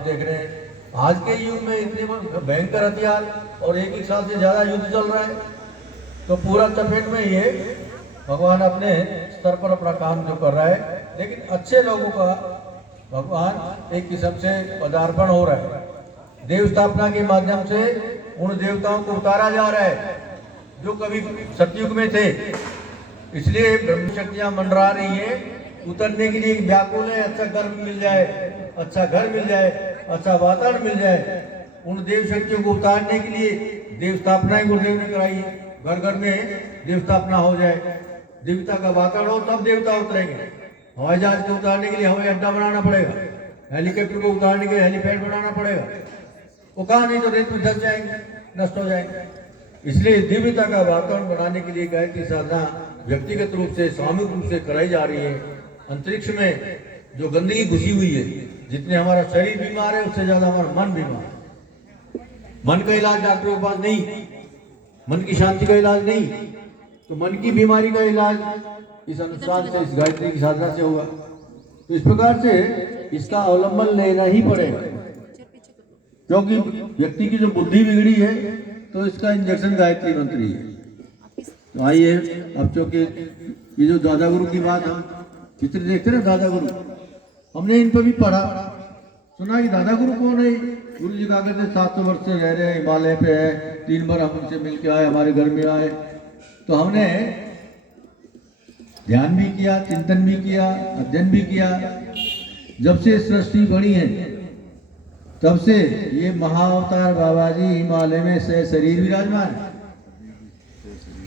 आप देख रहे हैं आज के युग में इतने भयंकर हथियार और एक साल से ज़्यादा युद्ध चल रहा है, तो पूरा चपेट में ये भगवान अपने स्तर पर अपना काम जो कर रहा है। लेकिन अच्छे लोगों का भगवान एक किस्म से पदार्पण हो रहा है, देव स्थापना के माध्यम से उन देवताओं को उतारा जा रहा है जो कभी सतयुग में थे। इसलिए ब्रह्म शक्तियाँ मंडरा रही है, उतरने के लिए व्याकुल है। अच्छा गर्भ मिल जाए, अच्छा घर मिल जाए, अच्छा वातावरण मिल जाए। उन देव शक्तियों को उतारने के लिए देव स्थापना ही गुरुदेव ने कराई है। घर घर में देव स्थापना हो जाए, देवता का वातावरण हो, तब देवता उतरेंगे। हवाई जहाज को उतारने के लिए हवाई अड्डा बनाना पड़ेगा, हेलीकॉप्टर को उतारने के लिए हेलीपैड बनाना पड़ेगा। वो कहाँ नहीं तो रेत में धस जाएंगे, नष्ट हो जाएंगे। इसलिए दिव्यता का वातावरण बनाने के लिए गायत्री साधना व्यक्तिगत रूप से सामूहिक रूप से कराई जा रही है। अंतरिक्ष में जो गंदगी घुसी हुई है, जितने हमारा शरीर बीमार है उससे ज्यादा हमारा मन बीमार है। मन का इलाज डॉक्टरों के पास नहीं, मन की शांति का इलाज नहीं, तो मन की बीमारी का इलाज इस अनुष्ठान से, इस गायत्री की साधना से होगा। तो इस प्रकार से इसका अवलंबन लेना ही पड़ेगा, क्योंकि व्यक्ति की जो बुद्धि बिगड़ी है तो इसका इंजेक्शन गायत्री मंत्र ही है। तो आइए अब चूंकि ये जो दादा गुरु की बात हम चित्र देखते ना, दादा गुरु हमने इन पर भी पढ़ा सुना कि दादा गुरु कौन है। गुरु जी कहा करते 700 वर्ष से रह रहे हैं, हिमालय पे है, 3 बार हम उनसे मिल के आए, हमारे घर में आए। तो हमने ध्यान भी किया, चिंतन भी किया, अध्ययन भी किया। जब से सृष्टि बनी है तब से ये महाअवतार बाबा जी हिमालय में से शरीर विराजमान है।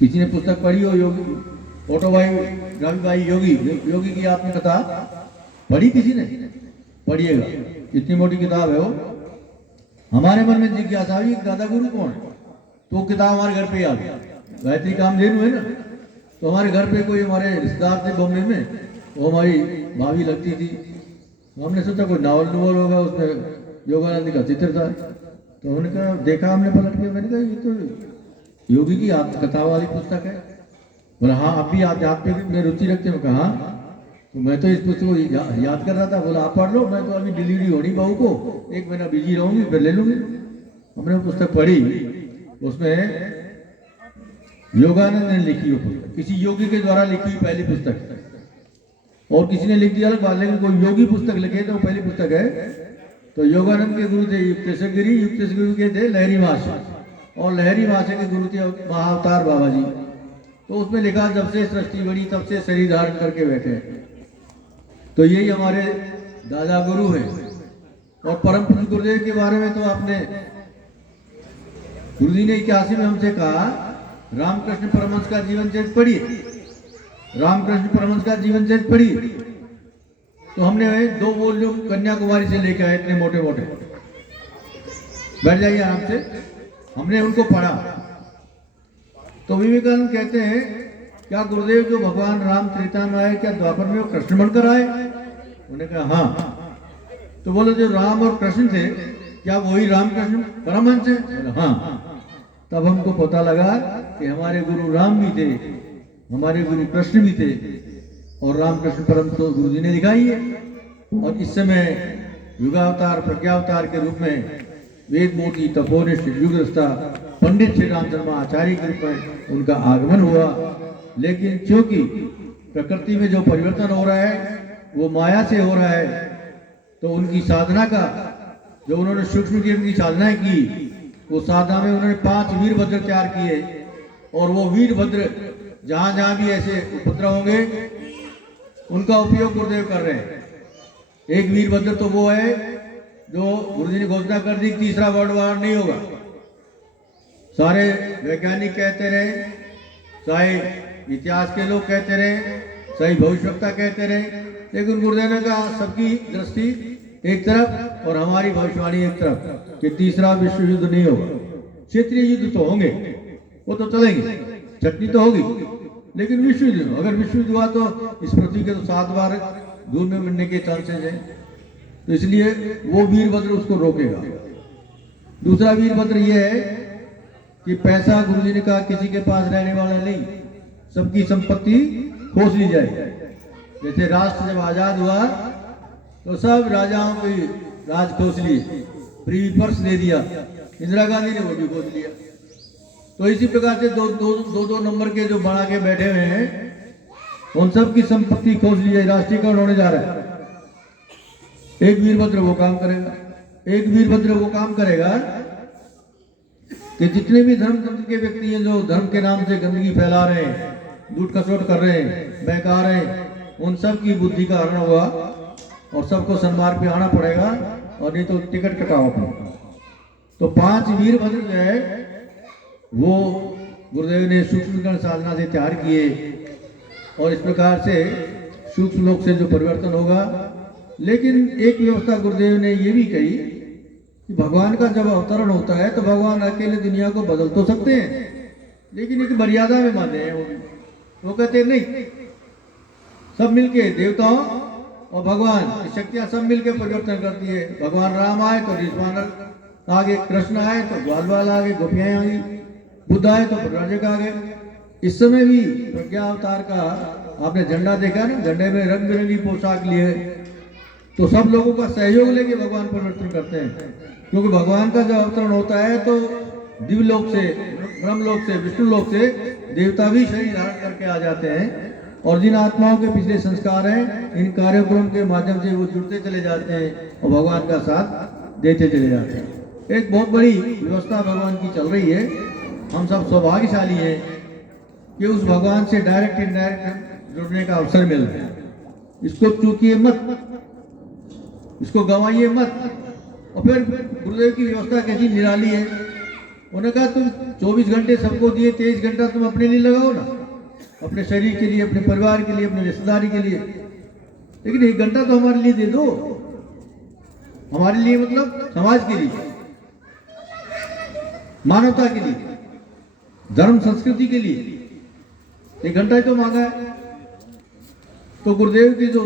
किसी ने पुस्तक पढ़ी हो, योगी ऑटोबायोग्राफी योगी की आपने कथा पढ़ी? किसी ने पढ़िएगा, इतनी मोटी किताब है वो। हमारे मन में जिज्ञासा हुई दादा गुरु कौन है, तो किताब हमारे घर पे आ गई। गायत्री कामधेनु है ना, तो हमारे घर पे कोई हमारे रिश्तेदार थे बॉम्बे में, वो हमारी भाभी लगती थी। तो हमने सोचा कोई नावल होगा, उसमें योगानंद का चित्र था। तो हमने कहा, देखा हमने पलट के, मैंने कहा ये तो योगी की आत्मकथा वाली पुस्तक है। बोला हाँ, आप भी आध्यात्म में रुचि रखते हो? कहा तो मैं तो इस पुस्तक को याद कर रहा था। बोला आप पढ़ लो, मैं तो अभी डिलीवरी होनी बहू को, 1 महीना बिजी रहूंगी, फिर ले लूंगी। हमने वो पुस्तक पढ़ी, उसमें योगानंद ने लिखी वो पुस्तक, किसी योगी के द्वारा लिखी पहली पुस्तक। और किसी ने लिख दिया अलग बात, लेकिन कोई योगी पुस्तक लिखे तो पहली पुस्तक है। तो योगानंद के गुरु थे युक्तेश्वर गिरी, युक्तेश्वर गिरी के थे लहरी महाशय, और लहरी महाशय के गुरु थे महाअवतार बाबा जी। तो उसमें लिखा जब से सृष्टि बनी तब से शरीर धारण करके बैठे। तो यही हमारे दादा गुरु हैं। और परम पूज्य गुरुदेव के बारे में तो आपने, गुरु जी ने 81 में हमसे कहा रामकृष्ण परमहंस का जीवन चरित्र पढ़िए, रामकृष्ण परमहंस का जीवन चरित्र पढ़िए। तो हमने 2 वॉल्यूम कन्याकुमारी से लेके आए, इतने मोटे मोटे, बैठ जाइए आराम से। हमने उनको पढ़ा। तो विवेकानंद कहते हैं क्या गुरुदेव जो भगवान राम त्रेता में आए, क्या द्वापर में वो कृष्ण बनकर आए? उन्होंने कहा हाँ। तो बोले जो राम और कृष्ण थे, क्या वही रामकृष्ण परमहंस है? बोले हाँ। तब हमको पता लगा कि हमारे गुरु राम भी थे, हमारे गुरु कृष्ण भी थे, और रामकृष्ण परम तो गुरु जी ने दिखाई है। और इस समय युगावतार प्रज्ञावतार के रूप में वेद मूर्ति तपोनिष्ठ युगदृष्टा पंडित श्री राम शर्मा आचार्य के रूप में उनका आगमन हुआ। लेकिन क्योंकि प्रकृति में जो परिवर्तन हो रहा है वो माया से हो रहा है, तो उनकी साधना का जो उन्होंने सूक्ष्म किरण की साधना की, वो साधना में उन्होंने 5 वीरभद्र तैयार किए। और वो वीरभद्र जहां जहां भी ऐसे उपद्रव होंगे उनका उपयोग गुरुदेव कर रहे हैं। एक वीरभद्र तो वो है जो गुरु जी ने घोषणा कर दी, तीसरा वर्ल्ड वॉर नहीं होगा। सारे वैज्ञानिक कहते रहे, चाहे इतिहास के लोग कहते रहे, चाहे भविष्यवक्ता कहते रहे, लेकिन गुरुदेव ने कहा सबकी दृष्टि एक तरफ और हमारी भविष्यवाणी एक तरफ कि तीसरा विश्व युद्ध नहीं होगा। क्षेत्रीय युद्ध तो होंगे, वो तो चलेंगे, चटनी तो होगी, लेकिन विश्व युद्ध, अगर विश्व युद्ध हुआ तो इस पृथ्वी के तो 7 बार धूल में मिलने के चांसेस हैं। तो इसलिए वो वीरभद्र उसको रोकेगा। दूसरा वीरभद्र ये है कि पैसा, गुरु जी ने कहा किसी के पास रहने वाला नहीं, सबकी संपत्ति खोज ली जाए। जैसे राष्ट्र जब आजाद हुआ तो सब राजाओं की राज खोज लिए, प्रीवी पर्स दे दिया, इंदिरा गांधी ने वो भी खोज लिया। तो इसी प्रकार से दो नंबर के जो बना के बैठे हुए हैं उन सब की संपत्ति खोज ली जाए, राष्ट्रीयकरण होने जा रहा है। एक वीरभद्र वो काम करेगा, एक वीरभद्र वो काम करेगा कि जितने भी धर्म तंत्र के व्यक्ति हैं जो धर्म के नाम से गंदगी फैला रहे हैं, लूट खसोट कर रहे हैं, बहका रहे हैं, उन सब की बुद्धि का हरण होगा और सबको सन्मार्ग पे आना पड़ेगा, और नहीं तो टिकट कटाओ अपना। तो 5 वीरभद्र जो है वो गुरुदेव ने सूक्ष्म साधना से तैयार किए, और इस प्रकार से सूक्ष्म लोक से जो परिवर्तन होगा। लेकिन एक व्यवस्था गुरुदेव ने ये भी कही कि भगवान का जब अवतरण होता है तो भगवान अकेले दुनिया को बदल तो सकते हैं, लेकिन एक मर्यादा में बांधे हैं। वो कहते हैं नहीं, सब मिलके देवताओं और भगवान की शक्तियां सब मिलके परिवर्तन करती है। भगवान राम आए तो ऋषवानर आगे, कृष्ण आए तो ग्वाल बाल आगे, गोपियां आ गई, बुद्ध आए तो प्रजाजक आ गए। इस समय भी प्रज्ञा अवतार का आपने झंडा देखा ना, झंडे में रंग बिरंगी पोशाक लिए, तो सब लोगों का सहयोग लेके भगवान परिवर्तन करते हैं। क्योंकि भगवान का जब अवतरण होता है तो दिव्य लोक से, ब्रह्म लोक से, विष्णु लोक से देवता भी शरीर धारण करके आ जाते हैं, और जिन आत्माओं के पिछले संस्कार हैं इन कार्यक्रम के माध्यम से वो जुड़ते चले जाते हैं और भगवान का साथ देते चले जाते हैं। एक बहुत बड़ी व्यवस्था भगवान की चल रही है। हम सब सौभाग्यशाली हैं कि उस भगवान से डायरेक्ट इनडायरेक्ट जुड़ने का अवसर मिल रहा है। इसको चूकिए मत, इसको गंवाइए मत। और फिर गुरुदेव की व्यवस्था कैसी निराली है। उन्होंने कहा तुम 24 घंटे सबको दिए, 23 घंटा तुम अपने लिए लगाओ ना, अपने शरीर के लिए, अपने परिवार के लिए, अपने रिश्तेदारी के लिए, लेकिन 1 घंटा तो हमारे लिए दे दो। हमारे लिए मतलब समाज के लिए, मानवता के लिए, धर्म संस्कृति के लिए 1 घंटा ही तो मांगा है। तो गुरुदेव की जो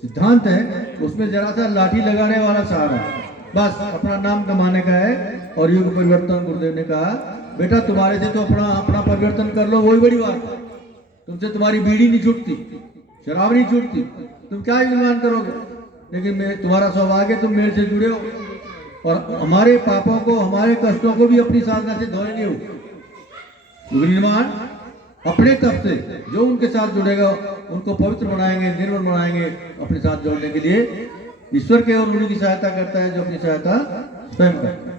सिद्धांत है उसमें जरा सा लाठी लगाने वाला सहारा, बस अपना नाम कमाने का है। और युग परिवर्तन गुरुदेव ने कहा बेटा तुम्हारे से तो अपना परिवर्तन कर लो, वही बड़ी बात। तुमसे तुम्हारी बीड़ी नहीं छूटती, शराब नहीं छूटती, तुम क्या निर्माण करोगे, लेकिन मैं तुम्हारा सौभाग्य तुम मेरे से जुड़े हो, और हमारे पापों को, हमारे कष्टों को भी अपनी साधना से धोएंगे हो। निर्माण अपने तप से जो उनके साथ जुड़ेगा उनको पवित्र बनाएंगे, निर्मल बनाएंगे अपने साथ जोड़ने के लिए। ईश्वर के और उन्हीं की सहायता करता है जो अपनी सहायता स्वयं करता है।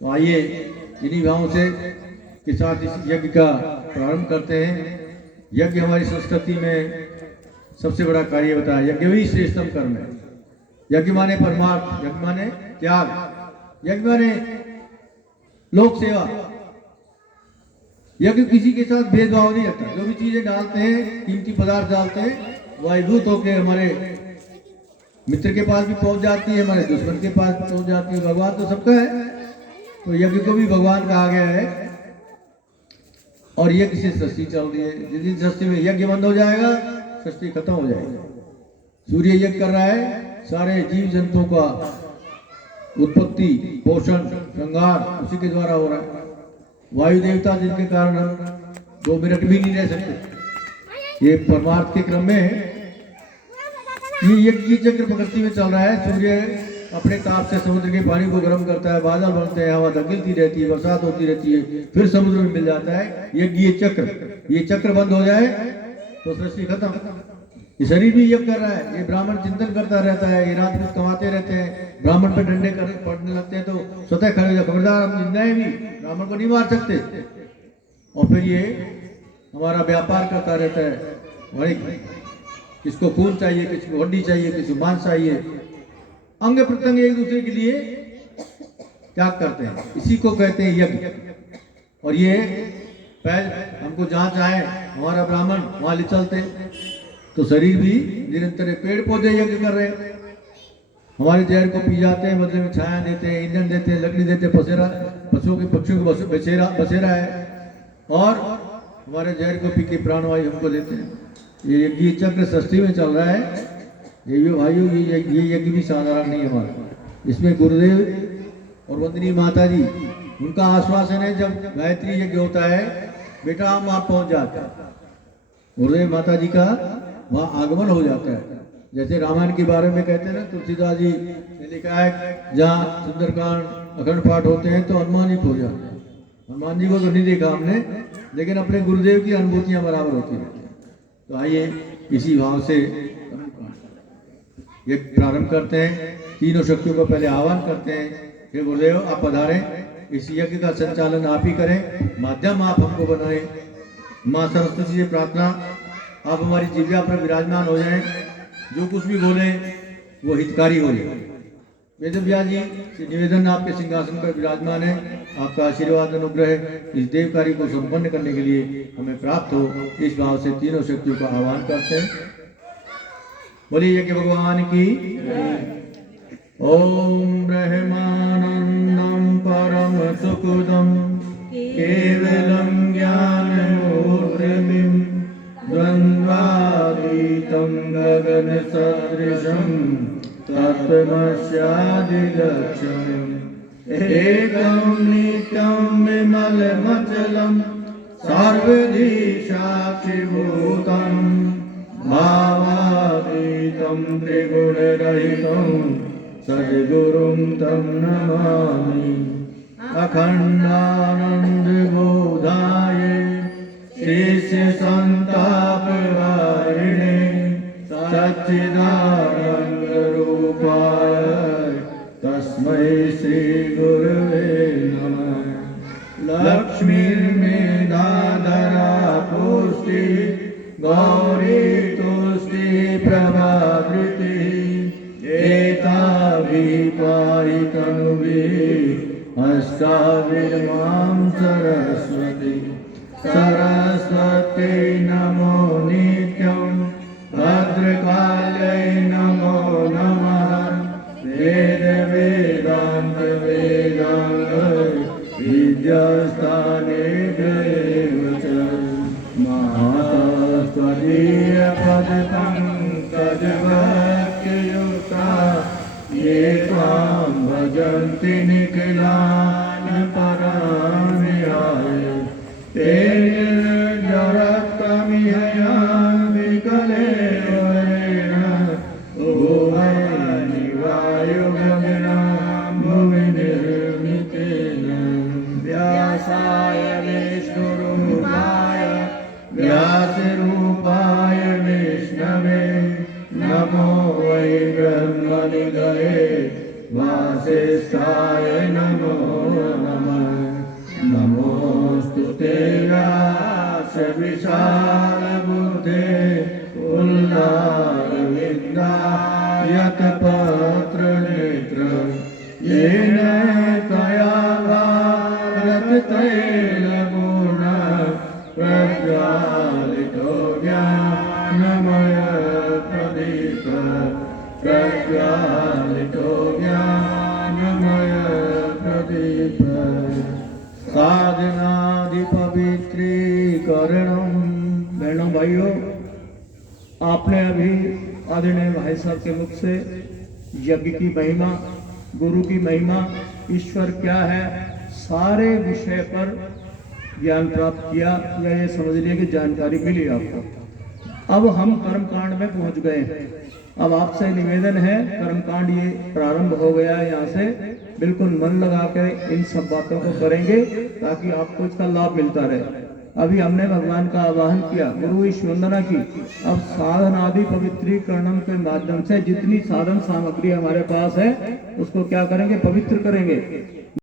तो आइए इन्हीं भावों से के साथ इस यज्ञ का प्रारंभ करते हैं। यज्ञ हमारी संस्कृति में सबसे बड़ा कार्य होता है। यज्ञ भी श्रेष्ठतम कर्म है। यज्ञ माने परमार्थ, यज्ञ माने त्याग, यज्ञ माने लोक सेवा। यज्ञ किसी के साथ भेदभाव नहीं रखता। जो भी चीजें डालते हैं, कीमती पदार्थ डालते हैं, वायुभूत होकर हमारे मित्र के पास भी पहुंच जाती है, हमारे दुश्मन के पास भी पहुंच जाती है। भगवान तो सबका है, तो यज्ञ को भी भगवान कहा गया है। और यज्ञ से सृष्टि चल रही है। जिस दिन सृष्टि में यज्ञ बंद हो जाएगा सृष्टि खत्म हो जाएगी। सूर्य यज्ञ कर रहा है, सारे जीव जंतुओं का उत्पत्ति, पोषण, श्रृंगार उसी के द्वारा हो रहा है। वायु देवता जिनके कारण हम 2 मिनट भी नहीं रह सकते। ये परमार्थ के क्रम में ये यज्ञ चक्र प्रकृति में चल रहा है। सूर्य अपने ताप से समुद्र के पानी को गर्म करता है, बादल बनते हैं, हवा धकेलती रहती है, बरसात होती रहती है, फिर समुद्र में मिल जाता है। यज्ञ ये चक्र बंद हो जाए तो सृष्टि खत्म। ये शरीर भी यज्ञ कर रहा है। ये ब्राह्मण चिंतन करता रहता है, ये रात में कमाते रहते हैं, ब्राह्मण पे डंडे पड़ने लगते हैं तो स्वतः खड़े हो जाए, खबरदार हम जिंदा है भी, ब्राह्मण को नहीं मार सकते। और फिर ये हमारा व्यापार करता रहता है। वही किसको खून चाहिए, किसी को हड्डी चाहिए, किसी को मांस चाहिए, अंग प्रत्यंग एक दूसरे के लिए त्याग करते हैं। इसी को कहते हैं यज्ञ। और ये पहले हमको जहाँ चाहे हमारा ब्राह्मण वहाँ ले चलते, तो शरीर भी निरंतर पेड़ पौधे यज्ञ कर रहे हैं। हमारे जहर को पी जाते हैं, बदले में छाया देते हैं, ईंधन देते हैं, लकड़ी देते हैं, पसेरा, पशुओं के पक्षियों को बसेरा है, और हमारे जहर को पी के प्राणवायु हमको देते हैं। ये यज्ञ चक्र सृष्टि में चल रहा है। ये भाइयों ये यज्ञ भी साधारण नहीं है हमारा। इसमें गुरुदेव और वंदनी माता जी उनका आश्वासन है, जब गायत्री यज्ञ होता है बेटा हम वहाँ पहुँच जाते हैं, गुरुदेव माता जी का वहाँ आगमन हो जाता है। जैसे रामायण के बारे में कहते हैं ना, तुलसीदास जी ने लिखा है जहाँ सुंदरकांड अखंड पाठ होते हैं तो हनुमान जी पूजा। हनुमान जी को तो नहीं देखा हमने, लेकिन अपने गुरुदेव की अनुभूतियां बराबर होती रहती हैं। तो आइए इसी भाव से ये प्रारंभ करते हैं। तीनों शक्तियों को पहले आह्वान करते हैं कि गुरुदेव आप पधारें, इस यज्ञ का संचालन आप ही करें, माध्यम आप हमको बनाएं। माँ सरस्वती से प्रार्थना, आप हमारी जिह्वा पर विराजमान हो जाएं, जो कुछ भी बोले वो हितकारी हो जाए। वेद व्यास जी से निवेदन, आपके सिंहासन पर विराजमान है, आपका आशीर्वाद अनुग्रह इस देव कार्य को संपन्न करने के लिए हमें प्राप्त हो, इस भाव से तीनों शक्तियों का आह्वान करते हैं। बोलिए यज्ञ भगवान की। ओम ब्रह्मानंदम परम सुखदम केवलम ज्ञानमूर्तिम द्वंद्वातीतं गगन सदृशं तत्त्वमस्यादिलक्ष्यम् एकं नित्यं विमलमचलं सर्वधी साक्षिभूतं भावातीतं त्रिगुणरहितं सद्गुरुं तं नमामि। अखंडानंदबोधाय शिष्य संतापहारिणे सच्चिदानंद रूपाय तस्मै श्री गुरुवे नमः। लक्ष्मीर्मेधाधरा पुष्टि गौरी तुष्टि प्रभावृति एताभिपाहि तनुभिः हस्ताभिर्मां सरस्वती। सरस्वती नमो नित्यं भद्रकाल्यै नमो नमः। वेद वेदांत वेदांग विद्यास्थाने देव च माता त्वदीय पद पंकज भक्तियुक्ता ये त्वां भजन्ति निखिलान् परान् विहाय। ते निर्जरत्वमिहयान् विकलेवरेण भुवनि वायुगमनां भुवि निर्मितेन। व्यासाय विष्णुरूपाय व्यासरूपाय विष्णवे नमो वै ब्रह्मनिधये वासिष्ठाय नमो नमः। नमोस्तुते व्यासविशालबुद्धे उल्लारविन्दायतपत्रनेत्र येन त्वया भारततैलपूर्ण प्रज्वालितो ज्ञानमय प्रदीप। प्रज्वालितो ज्ञानमय प्रदीप। साधनादि पवित्रीकरणम। बहनों भाइयों, आपने अभी आदरणीय भाई साहब के मुख से यज्ञ की महिमा, गुरु की महिमा, ईश्वर क्या है, सारे विषय पर ज्ञान प्राप्त किया, या ये समझ लिया कि जानकारी मिली आपको। अब हम कर्मकांड में पहुंच गए हैं। अब आपसे निवेदन है, कर्मकांड ये प्रारंभ हो गया है, यहाँ से बिल्कुल मन लगा के इन सब बातों को करेंगे ताकि आपको इसका लाभ मिलता रहे। अभी हमने भगवान का आवाहन किया, गुरु ईश वंदना की। अब साधन आदि पवित्रीकरणम के माध्यम से जितनी साधन सामग्री हमारे पास है उसको क्या करेंगे, पवित्र करेंगे।